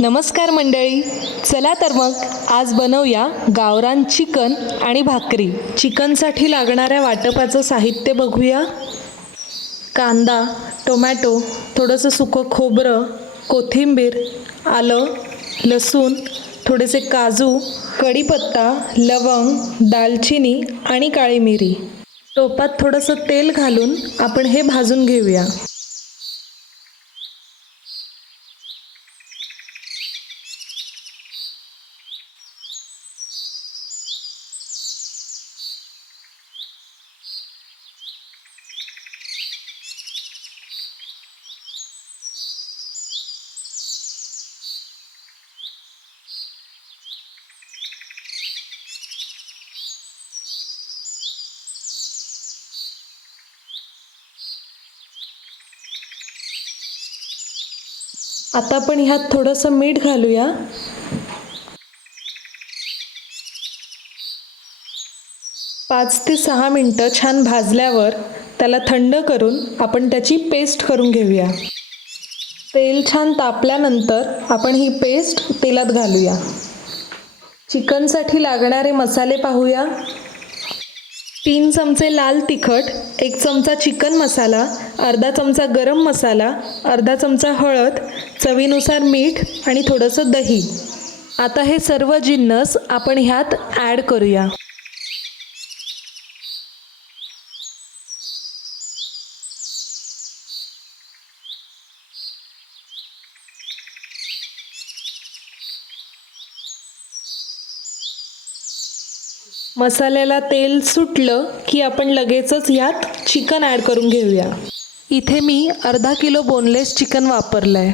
नमस्कार मंडळी. चला तर मग आज बनवूया गावरान चिकन आणि भाकरी. चिकनसाठी लागणाऱ्या वाटपाचं साहित्य बघूया. कांदा टोमॅटो थोडंसं सुकं खोबरं कोथिंबीर आलं लसूण थोडेसे काजू कढीपत्ता लवंग दालचिनी आणि काळी मिरी. टोपात थोडंसं तेल घालून आपण हे भाजून घेऊया. आता आपण ह्यात थोडंसं मीठ घालूया. पाच ते सहा मिनटं छान भाजल्यावर त्याला थंड करून आपण त्याची पेस्ट करून घेऊया. तेल छान तापल्यानंतर आपण ही पेस्ट तेलात घालूया. चिकनसाठी लागणारे मसाले पाहूया. तीन चमचे लाल तिखट एक चमचा चिकन मसाला अर्धा चमचा गरम मसाला अर्धा चमचा हळद चवीनुसार मीठ आणि थोडंसं दही. आता हे सर्व जिन्नस आपण ह्यात ॲड करूया. मसाल्याला तेल सुटलं की आपण लगेचच यात चिकन ॲड करून घेऊया. इथे मी अर्धा किलो बोनलेस चिकन वापरलं आहे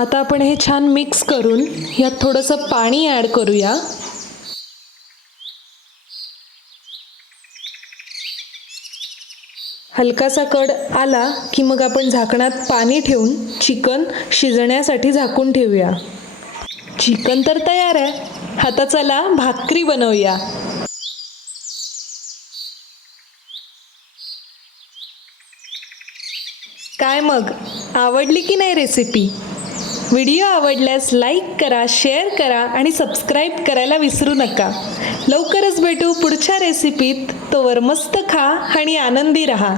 आता आपण हे छान मिक्स करून यात थोडंसं पाणी ॲड करूया. हलकासा कड आला की मग आपण झाकणात पाणी ठेवून चिकन शिजण्यासाठी झाकून ठेवूया. चिकन तर तयार आहे. आता चला भाकरी बनवूया. काय मग? आवडली की नाही रेसिपी व्हिडिओ आवडल्यास लाईक करा शेअर करा आणि सबस्क्राईब करायला विसरू नका. लवकरच भेटू पुढच्या रेसिपीत तोवर मस्त खा आणि आनंदी रहा.